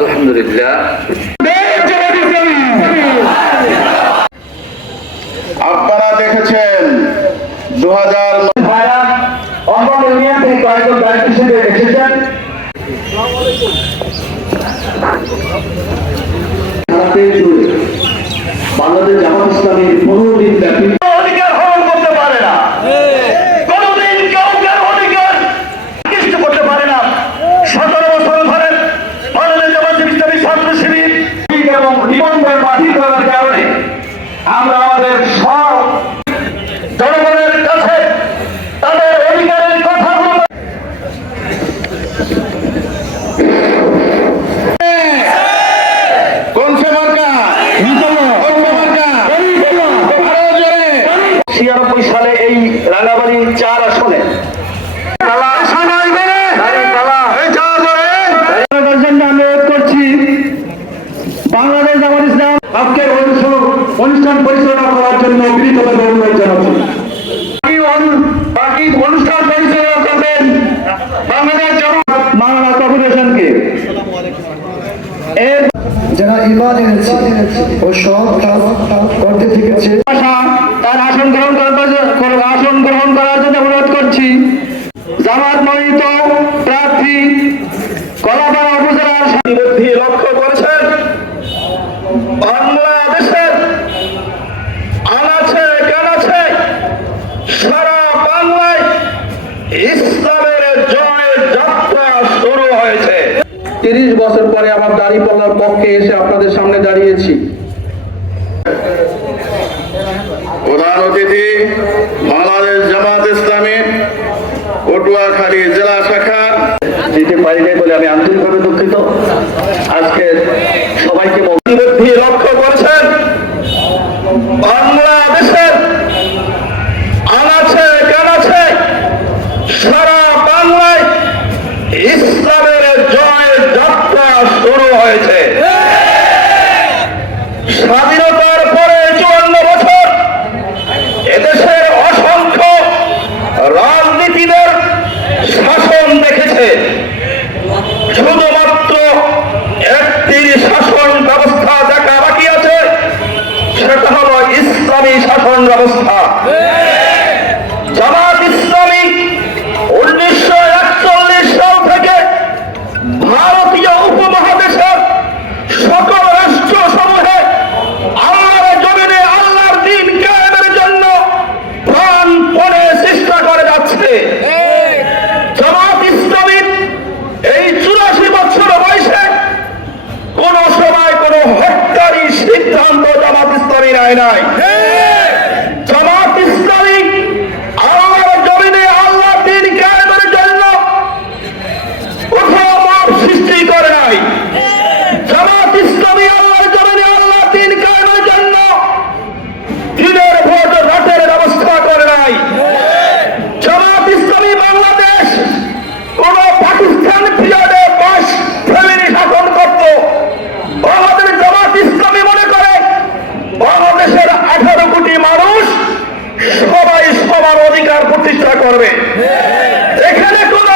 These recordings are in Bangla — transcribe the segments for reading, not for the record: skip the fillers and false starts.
আলহামদুলিল্লাহ। আপনারা দেখেছেন 2000 ইউনিয়ন থেকে কয়েকজন দায়িত্ব হিসেবে এসেছেন। বাংলাদেশ জামাত ইসলামী 15 দিন ব্যাপী অধিকার হরণ করতে পারে না, কোনদিন কাউকে অধিকার প্রতিষ্ঠিত করতে পারে না। 17 বছর ধরে বাংলাদেশ জামাত ইসলামী ছাত্র শিবির এবং নিবন্ধন বাতিল করার কারণে আমরা আমাদের সব জনগণের কাছে তাদের অধিকারের কথাগুলো সালে এই রাঙাবাড়ি 4 আসনে অনুরোধ করছি বাংলাদেশ জামাত ইসলাম আজকের অনুষ্ঠান পরিচালনা করার জন্য বিনীতভাবে অনুরোধ জানাচ্ছি। বাকি অনুষ্ঠান পরিচালনা করবেন বাংলাদেশ জামাত বাংলা কর্পোরেশনকে। যারা ইমান এনেছে ও সব কাজ করতে থেকেছে তার আসন গ্রহণ করার জন্য অনুরোধ করছি। জামাত মনোনীত প্রার্থী কলাপাড়া উপজেলার লক্ষ্য করেছেন বাংলাদেশের আনাচে কানাচে সারা বাংলায় ইসলামের জয় যাত্রা শুরু হয়েছে। 30 বছর পরে আমার দাঁড়িপাল্লার পক্ষে এসে আপনাদের সামনে দাঁড়িয়েছি। প্রধান অতিথি বাংলাদেশ জামাত ইসলামী পটুয়াখালী জেলা শাখা দিতে পারি নাই বলে আমি আন্তরিকভাবে দুঃখিত। আজকে সবাইকে লক্ষ্য করেছেন বাংলাদেশের আনাচে কানাচে সারা বাংলায় ইসলামের জয় যাত্রা শুরু হয়েছে। স্বাধীনতার পরে 54 বছর এদেশের অসংখ্য রাজনীতিদের শাসন দেখেছে। শুধুমাত্র একটি শাসন ব্যবস্থা দেখা বাকি আছে, সেটা হলো ইসলামী শাসন ব্যবস্থা। জামাত ইসলামী 1941 সাল থেকে ভারতীয় উপমহাদেশের সকল রাষ্ট্র সমূহে আল্লাহর জমিনে আল্লাহর দ্বীন কায়েমের জন্য প্রাণপণে চেষ্টা করে যাচ্ছে। জামাত ইসলামীর এই 84 বছর বয়সে কোন সময় কোন হত্যারই সিদ্ধান্ত জামাত ইসলামী নেয় নাই। জামাত ইসলামী আল্লাহর জমিনে আল্লাহর দ্বীন কায়েমের জন্য কোথাও মাপ সৃষ্টি করে নাই। জামাত ইসলামী আল্লাহর জমিনে আল্লাহর দ্বীন কায়েমের জন্য দিনের ভোট রাতের ব্যবস্থা করে নাই। জামাত ইসলামী বাংলাদেশ কোন পাকিস্তান পিরিয়ডে 5 ফ্যামিলি শাসন করত। বাংলাদেশ জামাত ইসলামী মনে করে বাংলাদেশের 18 কোটি মানুষ সবাই সবার অধিকার প্রতিষ্ঠা করবে। এখানে কোন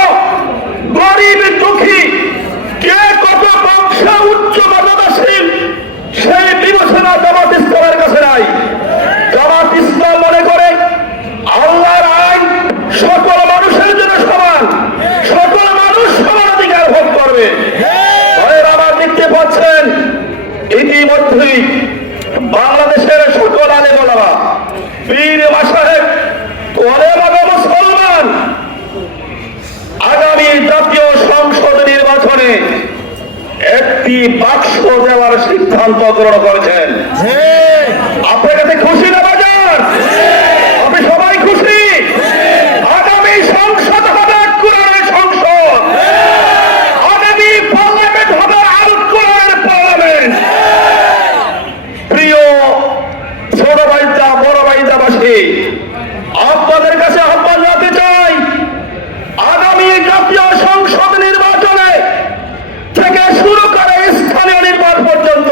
গরিব দুঃখী কে কত বংশ উচ্চ মর্যাদাশীল সেই বিবেচনা জামাত ইসলামের কাছে নাই। জামাত ইসলাম মনে করে আল্লাহর আইন সকল মানুষের জন্য সমান, সকল মানুষ সমান অধিকার ভোগ করবে। আবার দেখতে পাচ্ছেন ইতিমধ্যেই বাংলাদেশের সকল আলেম ওলামা, পীর মাশায়েখ, ওলামা মুসলমান আগামী জাতীয় সংসদ নির্বাচনে একটি বাক্স দেওয়ার সিদ্ধান্ত গ্রহণ করেছেন। আপনার কাছে খুশি না বাজার? আপনি সবাই খুশি? আগামী সংসদ হবে কোরআনের সংসদ, আগামী পার্লামেন্ট হবে আল কোরআনের পার্লামেন্ট। প্রিয় ছোট ভাইটা বড় ভাইদাবাসী, আপনাদের কাছে আহ্বান জানাতে চাই, আগামী জাতীয় সংসদ নির্বাচনে থেকে শুরু করে স্থানীয় নির্বাচন পর্যন্ত,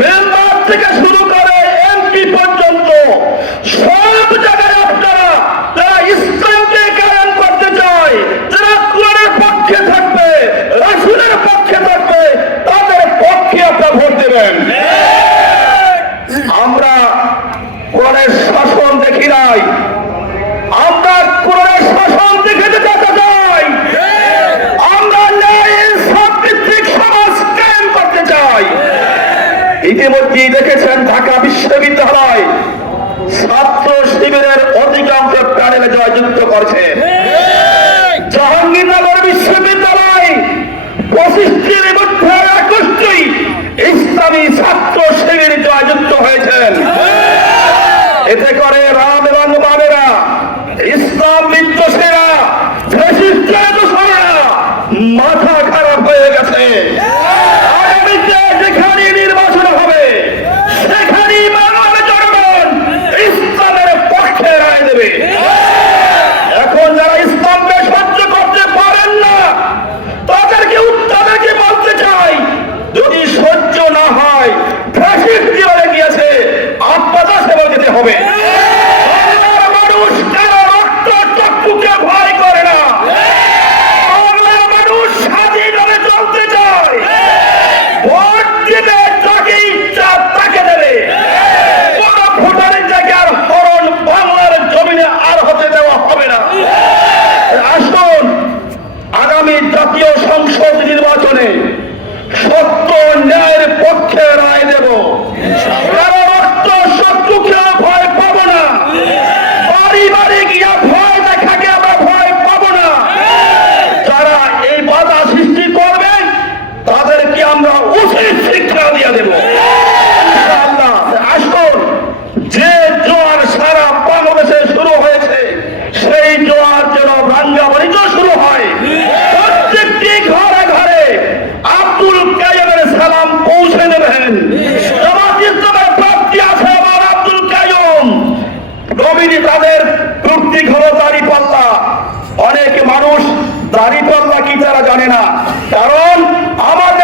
মেম্বার থেকে শুরু করে এমপি পর্যন্ত ইতিমধ্যেই দেখেছেন ঢাকা বিশ্ববিদ্যালয় ছাত্র শিবিরের অধিকাংশ প্যানেলে জয়যুক্ত করছে। জাহাঙ্গীরনগর বিশ্ববিদ্যালয় 25টির মধ্যে 21টি ইসলামী ছাত্র শিবির জয়যুক্ত হয়েছেন। এতে করে রাম এবং বামেরা, ইসলাম বিদ্বেষীরা, ফ্যাসিস্টরা, মাথা খারাপ হয়ে গেছে। আগামীতে যেখানে নির্বাচন হবে সেখানেই বাংলার জনগণ ইসলামের পক্ষে রায় দেবে। এখন যারা ইসলামকে সহ্য করতে পারেন না তাদেরকে উত্তাদেরকে বলতে চাই, যদি সহ্য না হয় ফ্যাসিস্ট জীবনে গিয়েছে আপনাদের সেবা দিতে হবে। বাংলার মানুষ কেন রক্ত চক্ষুকে ভয় করে না? বাংলার মানুষ স্বাধীনভাবে চলতে চায়। ভোট দিবে যাকে ইচ্ছা তাকে দেবে। কোন ভোটারের জায়গার হরণ বাংলার জমিনে আর হতে দেওয়া হবে না। আসুন আগামী জাতীয় সংসদ নির্বাচনে সত্য ন্যায়ের পক্ষে রায় দেব। কারো রক্ত শত্রুকে ভয় পাবো না। বাড়ি বাড়ি গিয়া ভয় দেখাকে আমরা ভয় পাবো না। যারা এই বাধা সৃষ্টি করবেন তাদেরকে আমরা উচিত শিক্ষা দিয়ে দেব। ইনশাআল্লাহ। আসুন, যে জোয়ার সারা বাংলাদেশে শুরু হয়েছে সেই জোয়ার যেন রাঙ্গামাটিতেও শুরু হয়। প্রত্যেকটি ঘরে ঘরে আব্দুল কাইয়ুমের সালাম পৌঁছে দেবেন। জামাত ইসলামের প্রার্থী আছে আমার আব্দুল কাইয়ুম। নবীনী তাদের প্রতীক হলো দাঁড়িপাল্লা। অনেক মানুষ দাঁড়িপাল্লা কি তারা জানে না, কারণ আমাদের